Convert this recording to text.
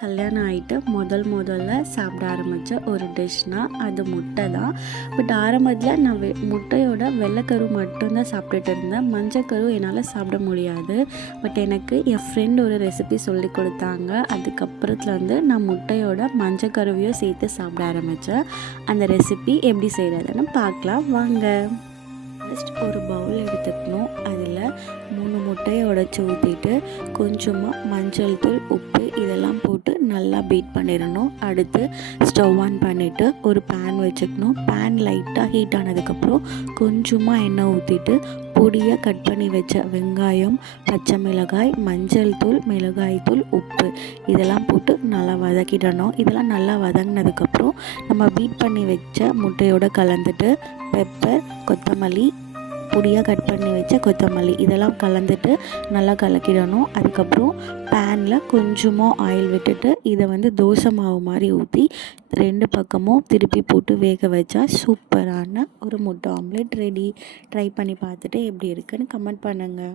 கல்யாணம் ஆகிட்டு முதல்ல சாப்பிட ஆரம்பித்த ஒரு டிஷ்னால் அது முட்டை தான். பட் ஆரம்பத்தில் நான் முட்டையோட வெள்ளைக்கரு மட்டும்தான் சாப்பிட்டுட்டு இருந்தேன். மஞ்சக்கரு என்னால் சாப்பிட முடியாது. பட் எனக்கு என் ஃப்ரெண்ட் ஒரு ரெசிபி சொல்லி கொடுத்தாங்க. அதுக்கப்புறத்துல நான் முட்டையோட மஞ்சக்கருவையும் சேர்த்து சாப்பிட ஆரம்பித்தேன். அந்த ரெசிபி எப்படி செய்கிறதுன்னு பார்க்கலாம் வாங்க. ஃபஸ்ட் ஒரு பவுல் எடுத்துக்கணும். அதில் 3 முட்டையை உடைச்சி ஊற்றிட்டு கொஞ்சமாக மஞ்சள் தூள், உப்பு இதெல்லாம் போட்டு நல்லா பீட் பண்ணிடணும். அடுத்து ஸ்டவ் ஆன் பண்ணிவிட்டு ஒரு பேன் வச்சுக்கணும். பேன் லைட்டாக ஹீட் ஆனதுக்கப்புறம் கொஞ்சமாக எண்ணெய் ஊற்றிட்டு பொடியாக கட் பண்ணி வச்ச வெங்காயம், பச்சை மிளகாய், மஞ்சள் தூள், மிளகாய் தூள், உப்பு இதெல்லாம் போட்டு நல்லா வதக்கிடணும். இதெல்லாம் நல்லா வதங்கினதுக்கப்புறம் நம்ம பீட் பண்ணி வச்ச முட்டையோடு கலந்துட்டு பெப்பர், கொத்தமல்லி, பொடியாக கட் பண்ணி வச்ச கொத்தமல்லி இதெல்லாம் கலந்துட்டு நல்லா கலக்கிடணும். அதுக்கப்புறம் பேனில் கொஞ்சமாக ஆயில் விட்டுட்டு இதை தோசை மாவு மாதிரி ஊற்றி 2 பக்கமும் திருப்பி போட்டு வேக வச்சா சூப்பரான ஒரு முட்டை ஆம்லேட் ரெடி. ட்ரை பண்ணி பார்த்துட்டு எப்படி இருக்குன்னு கமெண்ட் பண்ணுங்கள்.